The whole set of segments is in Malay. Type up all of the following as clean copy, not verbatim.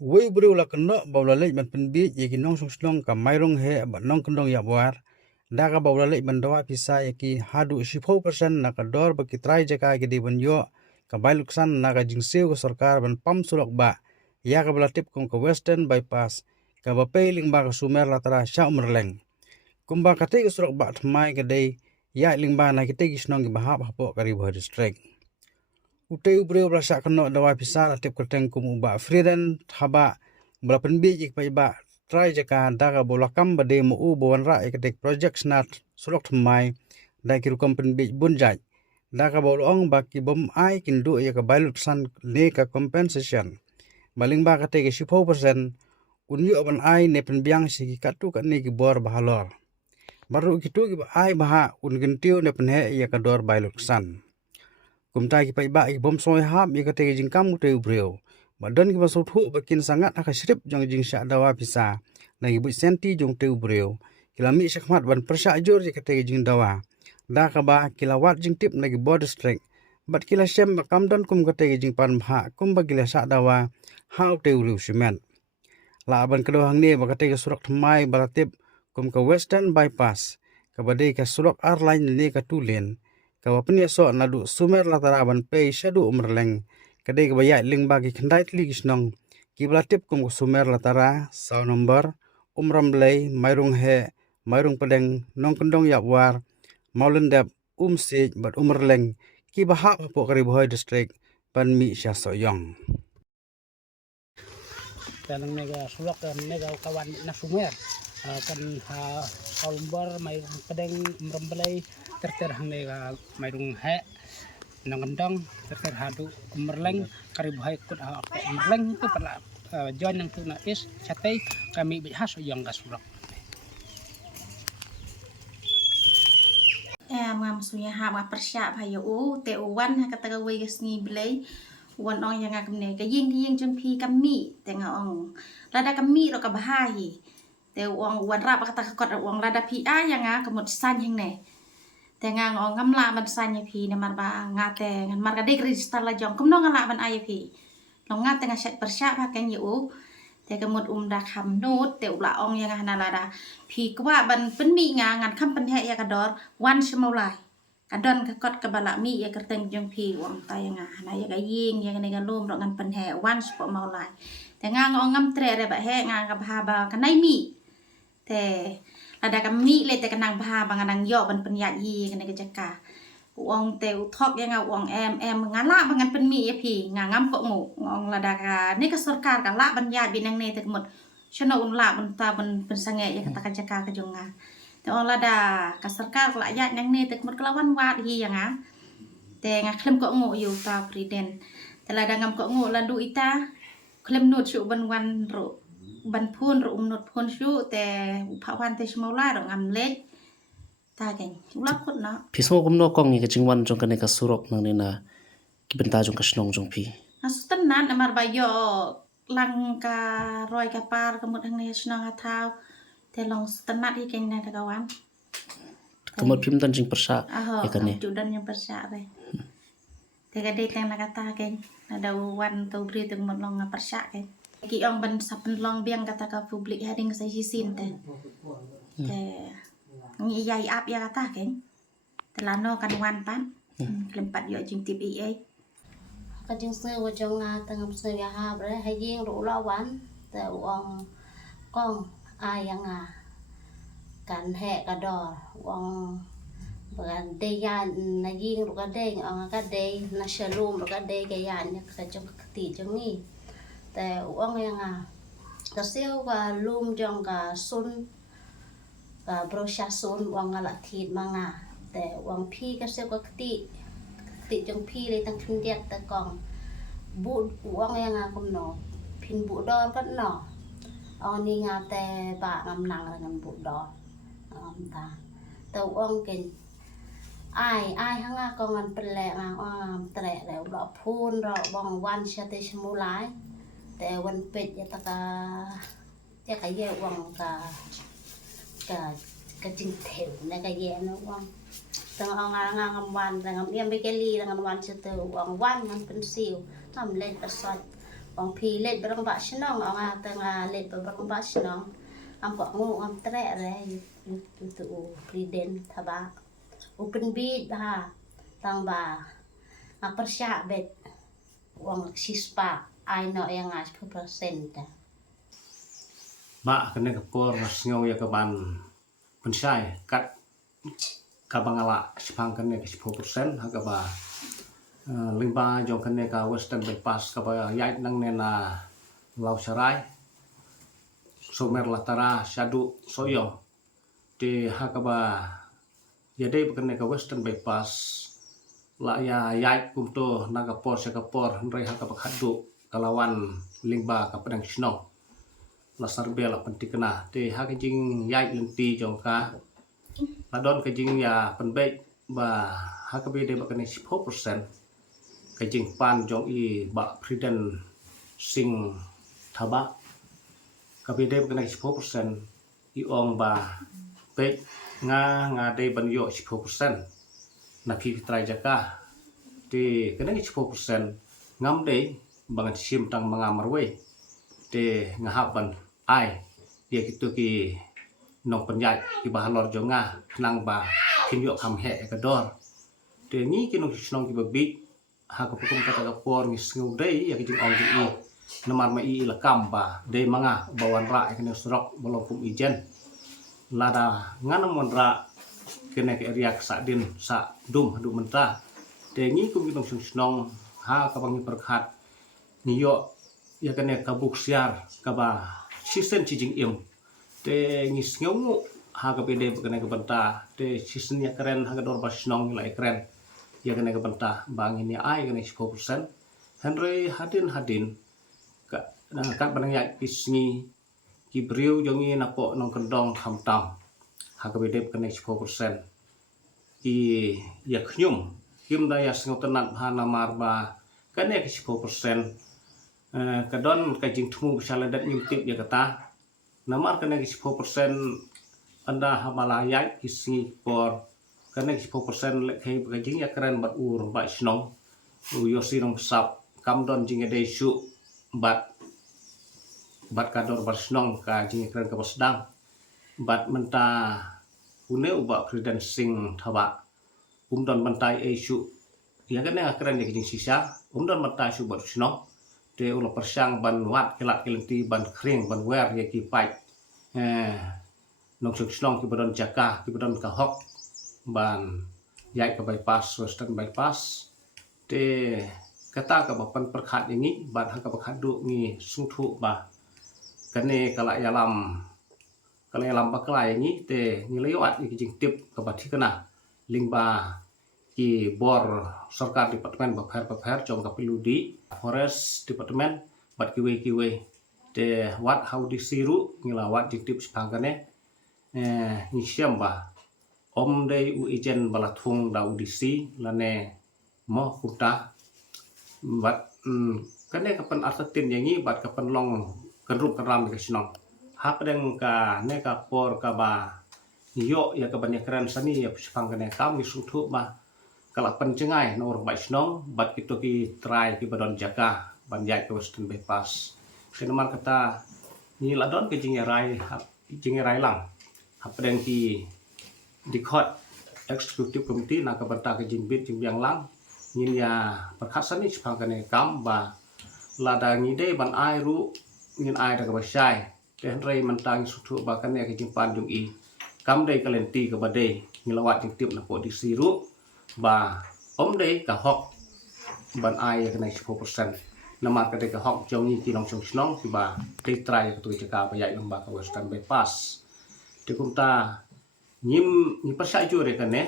Wei buru la kena baula lek ban penbit yaki nong song ka mairong he ba nong kendong ya war daga baula lek ban dawa pisa yaki hadu 10% na ka dor ba kitrai jaka ke di ban yo ka bailuksan na ka jingseu ka sarkar ban pam sulok ba ya ka belatip kong ka western bypass ka ba peiling ba ka sumer latara sya umerleng kumba ka te ka surok ba tmai ka dei ya ling ba na kite gisnong ki bahap hapo kari bo district Utei ubreu berasa kena dawa pisah latip kerteng kum uba Friden haba belapen biji pa iba try jaka daga bolakam bade mu u bawan ra iketek project snat sulok thmai da kiru kompen bij bunjai daga bolong baki bom ai kindu ya ka bailut san le ka compensation baling ba kate ke 10% unyu aban ai ne pen biang sigi katu ka ne ki bor bahalor baru kitu ki ai baha un gentiu ne pen he ya ka dor bailut san kumtai ki pai ba ki bom soi hap mi ka te jingkam te ubreu badan ki basut hu bakin sangat haka srip jong jing sya dawa pisa na ki bu senti jong te ubreu kilami syakmat ban persya jor ki te jing dawa da ka ba kilawat jing tip na ki border strike bat kila syam kam don kum ka te jing pan bha kum ba kila sya dawa how te ubreu simen la ban kedo hang ne ba ka te surak thmai baratip kum ka western bypass ka bade ka surak airline ne ka tulen Kawapnya so nadu sumer lataraban pay shadu umrleng kadai kebaya ling bagi kendai tli gisnong kiblatip kum sumer latara saw number umramblay mairung he mairung pedeng nong kendong yapwar maulendap sej bat umrleng kibahap po kariboy district pan mi sya soyong kanang mega sulok mega kawan na sumer kan ha kalumbar may pedeng merembelai terter hang mega mayrung he nangendong terter hadu merleng karibuhay kut ha merleng tu pala join nang tu na is chatai kami bihas yang gasulok ngam sunya ha ma persya bhayo u te uwan ha kata we gesni blay wan ong yang akamne ka ying jeng pi kami tenga ong lada kami ro ka bahai te uang wan ra kata kot uang lada pi a yang a kemut san yang ne tenga ong ngam la ban san ya pi ne mar ba ngate ngan mar ka de kristal la jong kum no ngala ban ai pi long ngate nga set persya ba ken yu te kemut da kham nut te ula ong yang hana lada pi kwa ban pen mi nga ngan kham pen he ya ka dor wan shmolai kadon ka kot ka bala mi ya kerteng jong pi wang ta yang na ya ka ying yang ne ga lom ro ngan pen he wan spo maulai te nga ngong ngam tre re ba he nga ka ba ba ka nai mi te ada ka mi le te kanang ba ba nganang yo ban pen ya yi ne ka jaka wong te u thok yang wong em ngala ba ngan pen mi ya pi nga ngam ko mu ngong lada ka ni ka sarkar ka la ban ya binang ne te kemut shono un la ban ta ban pen sange ya ka ta ka jaka ka jonga te ong lada ka sarkar la ya nang ne te kemut kelawan wa hi yang te nga klem ko ngo yu ta presiden te lada ngam ko ngo landu ita klem nut shu ban wan ro ban phun ro nut phun shu te pha wan te shmola ro ngam lek ta ken ulak khut na Pismo kumno kong ni kajingwan jong kane kasurok nang nina kibenta jong kasnong jong pi. asutan nan amar bayo lang ka roi ka par kemut hang ne snong athau te long stanat hi ken na ta kawan Kamot pim tan jing persa ya kane. Judan yang persya re te ka de teng na kata ken ada wan to bri teng mot long persya ken ki ong ban sapen long biang kata ka publik hading sa hisin te ngi yai ap ya kata ken telano kan wan pan lempat yo jing tip ai ka jing se wa jong nga tangam se ya ha bre ha ying ru la wan te uong kong ayang kan he ka do uong bagan de ya na ying ru ka de ong ka de na shalom ru ka de ka ya nya ka jong ti jong ni te uong yang ka seo ka lum jong ka sun ka brosha sun uong ala thit manga te uong pi ka seo ka ti jong pi le tang thun diat ta kong bu uong yang kum no pin bu do kan no on ni nga te ba ngam nang ngam bu do ta to uong ken ai hanga kong an ple ngang tre le lo phun ro bong wan sha te shmulai te wan pet ya ta ka ye uong ka jing theu na ka ye no uong tang ngam wan ngam yam be keli ngam wan se te uong wan ngan pensiu tam le persat Ong pi let berang bak senong ong tengah let berang bak senong. Ampok ngu am tre re tu presiden thaba. Open bid ha tang ba. Persya bet wong sispa ai no yang 10%. Mak kena kepor ngau ya keban pensai kat kabangala sepang kena ke 10% hakaba limba jong kena ka western bypass kaba yait nang nena lau sarai somer latara syadu soyo di hakaba jadi kena ka western bypass la ya yait kumto naga por sekapor nrai hakaba khadu kalawan limba ka pedang snow lasar bela penting kena te ha kejing yai lenti jongka ladon kejing ya penbaik ba ha ke bede ba kena 10% kejing pan jong i ba priden sing thaba ka bede ba kena 10% i ong ba baik nga de ban yo 10% na ki trai jaka te kena 10% ngam de bangan sim tang mangamar we te ngahapan ai dia gitu ki nong penjat ki bahalor jonga nang ba kin yo kam he ka dor te ni ki nong snong ki babi ha ka pukum kata ka por ni sngu dei ya ki ong ki namar ma i la kam ba de manga bawan ra ki ne surok bolong kum ijen lada ngana mon ra kene ke riak sa din sa dum hadu menta te ni kum ki nong snong ha ka bangi perkhat ni yo ya kene kabuk siar kaba season cijing im te ngis ngongu ha ka pede kene ke benta te season ya keren ha ka dor basnong la keren ya kene ke benta bang ini ai kene 10% henry hadin ka kan banang ya pisngi ki briu jongi napo nong kendong kham tam ha ka pede kene 10% ki ya khnyum kim da ya sngotenat ha namar ba kene ke 10% kadon kajing tumu bisaladat nyimtip ya kata namar kena 10% anda hamalaya isi por kena 10% lek kai kajing ya keren bat ur bat snong yosi nong sap kamdon jing ade su bat kador bat snong ka jing keren ka sedang bat menta une uba presiden sing thaba umdon mentai isu ya kena keren ya kajing sisa umdon mentai su bat snong te ulo persang ban wat kelat kelenti ban kring ban wer ya ki pai nong slong ki badon jaka ki badon ka hok ban yai ka bypass western bypass te kata ka bapan perkhat ini ban ha ka bakhadu ngi sungthu ba kane kala yalam baklai ini te ngilewat ki jing tip ka bathi kana lingba ki bor sarkar departemen bapher jong ka piludi forest departemen bat kiwe te wat how disiru ngilawat diktip sepangkane ngisiam ba om dei u ijen balathung da udisi lane mo kuta bat kane kapan arsatin yangi bat kapan long kerup keram ke sinong hak deng ka ne ka por ka ba yo ya ka banyak keren sani ya sepangkane kami suthu ba kalau pencengai nomor baik senong bat itu ki try ki badon jaka banjai ke western bypass kenemar kata ni ladon ke jingerai lang hapdeng ki dikot executive committee na ka banta ke jingbit jimbyang lang nyin ya perkhasani sepangkane kam ba lada ngide ban ai ru nyin ai da ka basai ten rei mentang suthu ba kan ya ke jimpan jung i kam dei kalenti ke bade ngilawat jingtip na po disiru ba om dei ka hok ban ai ya kena 10% nama ka dei ka hok jong ni ki nong chong snong ki ba te try ka tu jaka ba yai lamba ka western bypass te kumta nyim ni persa ju re kane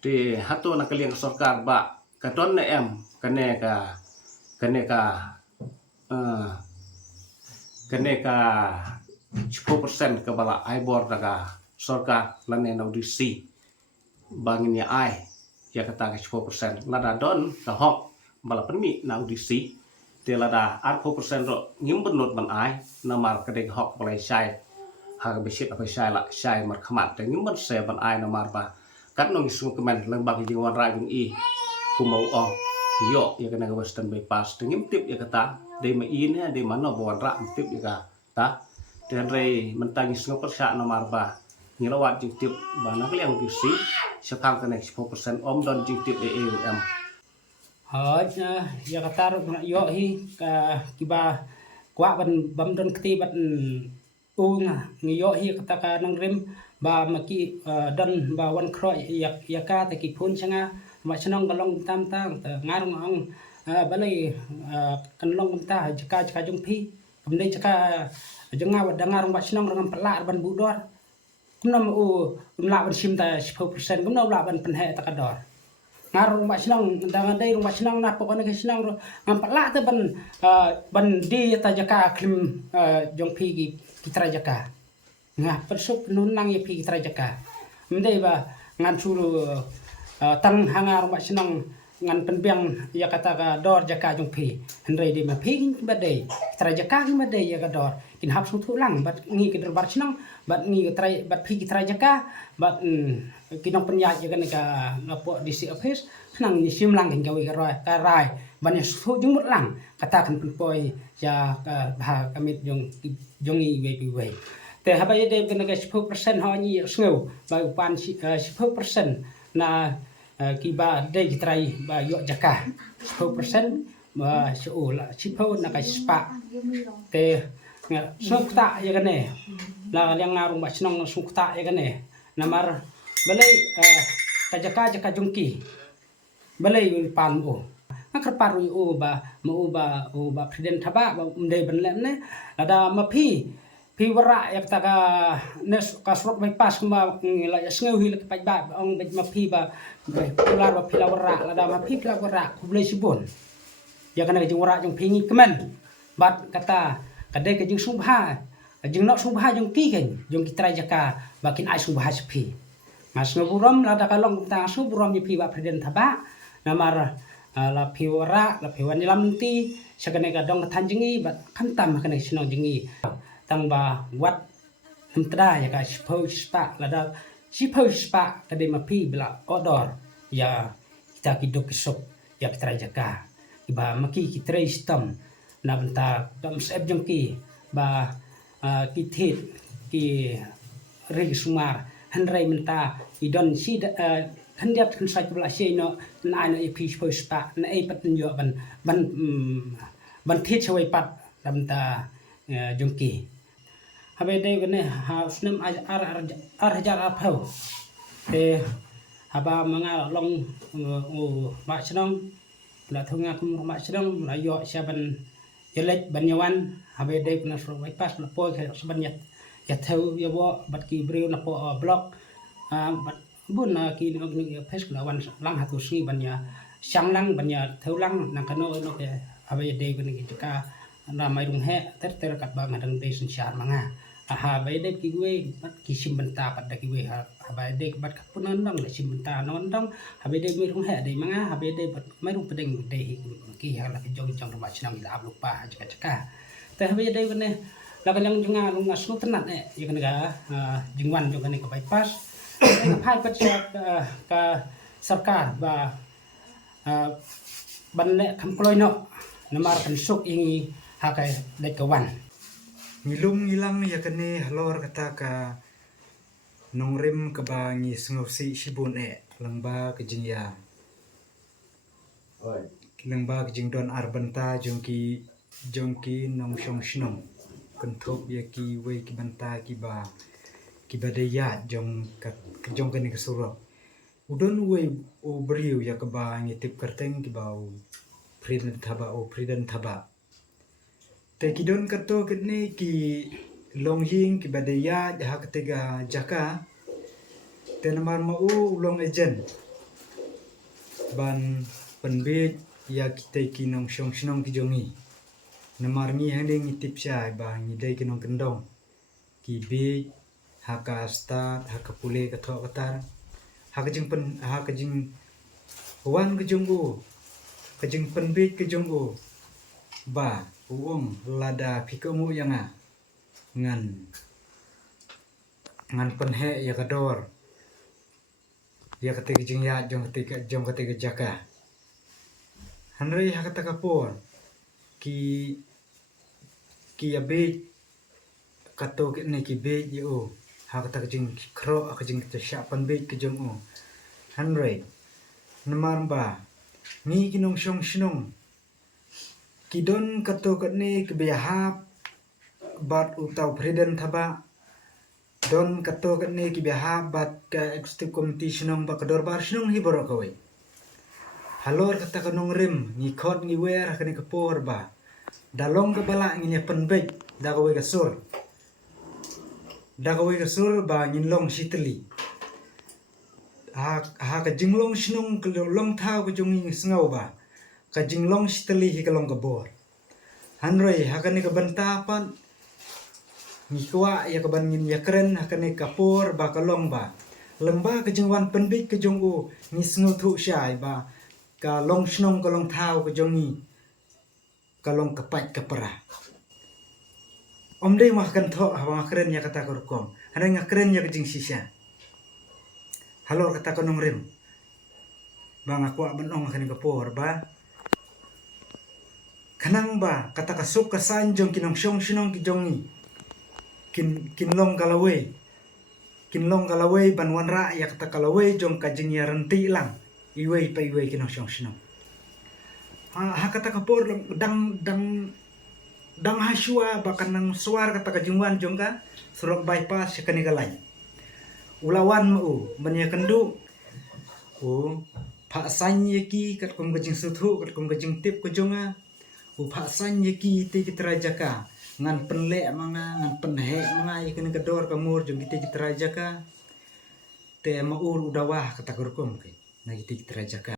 te hato na kaliang sarkar ba ka don na em kane ka 10% ka bala ai bor daga sarkar lane na audisi bangin ya ai ya kata ke 10% lada don ka hok bala permi na audisi te lada 10% ro ngim benut ban ai namar kede hok balai sai ha besit apa sai la sai mar khamat te ngim ban se ban ai namar ba kat nong isu kemen lembang jing wan ra jing i kumau ong yo ya kena ke western bypass tengim tip ya kata de ma in ha de mana bawan rak tip ya kata dan re mentangi semua persa nomor ba ngilawat jing tip bana kliang bisi sepang kena 10% om don jing tip em ya katar yo hi kiba kwa ban bam don kti bat unga ngi yo hi kata ka nang rim ba maki don ba wan kro ya ka ta ki phun changa ma chnong galong tam tang ta ngarong ong balai kan long ta jaka jaka jung phi kamdei jaka jenga wa dangarong ba chnong rang pala ban budor kumnam la ban sim ta 10% kumnam la ban penhe ta kador ngarong ba chnong dangan dei rong ba chnong na pokone ke chnong ngam pala ta ban di ta jaka klim jung phi ki kitra jaka ngah persuk nun nang ye pi kitra jaka mdei ba ngan chulu tang hangar ba senang ngan penbiang ya kata ka dor jaka jung pi hendrei di ma pi ba dei kitra jaka ma dei ya ka dor kin hap su thu lang bat ngi ke bar senang bat ngi kitra bat pi kitra jaka bat kinong penya ya kan ka ngapo di si office nang ni sim lang kan gawi ka rai ban ya su jung mut lang kata kan poi ya ka ha kamit jong i we te habai de kena ke 10% ho ni sneu ba upan 10% na kiba de kitrai ba yo jaka 10% ba la 10 na ka spa te sukta ya kene la yang ngarung ba senong sukta ya kene namar balai ka jaka jungki balai pan o ngakar paru ba presiden thaba ba umde benlem ne ada mapi piwara ya kata ka nes kasrok bypass kuma la sneu hi pak ba ong bet mapi ba pular ba pilawara la da mapi pilawara kublai sibon ya kana jing wara jing pingi kemen bat kata kadai ke jing subha jing nok subha jing ki ken jing kitra jaka bakin ai subha sepi mas ngoburom la da kalong ta suburom ni pi ba presiden thaba namar la piwara la piwan lam ti sakane ka dong tanjingi bat kantam kana sinong jingi tang ba wat entra ya ka spa lada spa kade mapi bla odor ya kita kidok kisop ya kita jaka iba maki kita istam na benta dam seb jengki ba kitit ki reg sumar handrai menta idon si handiat kan sa pula no na no epi spa na e pat yo ban thit chawai pat damta jengki habe de gane ha snem ar hajar apau te haba manga long ma chnong la thunga kum ma chnong la yo saban yelek banyawan habe de kuna so vai pas la po ke saban ya theu yo bo bat ki breu na po blok bat bun na ki no ni pes la wan lang hatu sni banya sang lang banya theu lang nang kano no ke habe de gane ki ka na mai rung he ter kat ba ngadang de sun syar manga aha bai de ki gue bat ki simbenta pat da ki gue ha bai de bat kapunan dong le simbenta non dong ha bai de mai rung he de manga ha bai de bat mai rung pedeng de ki ha la ki jong jong ma chnang la lupa jaka jaka te ha bai de ne la kan yang junga rung asu tenat ne ya kan ga jingwan jong kan ka bypass phai pat ka sarkar ba ban le kam kloi no namar kan suk ingi ha kai de kawan ngilung ngilang ya kene halor kata ka nongrim ke ba ngi sngosi sibun langba ke jingya langba ke jing don arbanta jongki nong shong shnong kenthop ya ki we ki banta ki ba de ya jong kene ke suro udon we o briu ya ke ba ngi tip kerteng ki ba priden thaba te kidon kato kitne ki longjing ki badaya ha ketiga jaka te namar mau long ejen ban penbit ya kita ki nong shong shnong ki jongi namar ni hande ngi tipsai ba ngi dai ki nong kendong ki bi ha ka sta ha ka pule ka tho katar ha ka jing wan ke jongo ka jing penbit ke jongo ba uong lada pikamu yanga ngan penhe ya kador ya ketika jing ya jong ketika jaka Hanrei hakata kapor ki abe kato ne ki be yo hakata jing kro jing ta syapan be ke jong o hanrei namarba ni kinong shong shnong kidon kato ne ke be hap bat utau presiden thaba don kato ne ki be hap bat ka executive committee shnong ba kador bar shnong hi boro kawai halor kata kanong rim ni khot ni wer kani kapor ba dalong ka bala ngi penbek dagawe gasur ba ngin long sitli ha ka jinglong shnong long thau ko jungi sngaw ba ka jinglong sitli hi kalong ka bor hanrei ha kani ka bantapan ni kwa ya ka ban ngin ya kren ha kani kapor ba kalong ba lemba ka jingwan penbek ka jungu ni sngaw thu syai ba ka long shnong ka long thau ka jungi kalong kapat kapara omdei mah kan tho hawa keren ya kata korkom haneng keren ya kejing sisa halor kata konong rem bang aku benong kan kapor ba kanang ba kata kasuk kasanjong kinong syong shinong kijongi kin long kalawe banwan ra ya kata kalawe jong kajing ya renti lang iwei pa iwei kinong syong shinong ha kata kapor dang hasua bakan nang suar kata kajingwan jongka surok bypass sekani galai ulawan mau menya kendu pak san yeki kat kom kajing suthu kat kom kajing tip ko jonga pak san yeki ti kitrajaka ngan penle manga ngan penhe manga ikene kedor kamur jong ti kitrajaka te maur udawah kata korkom kai na ti kitrajaka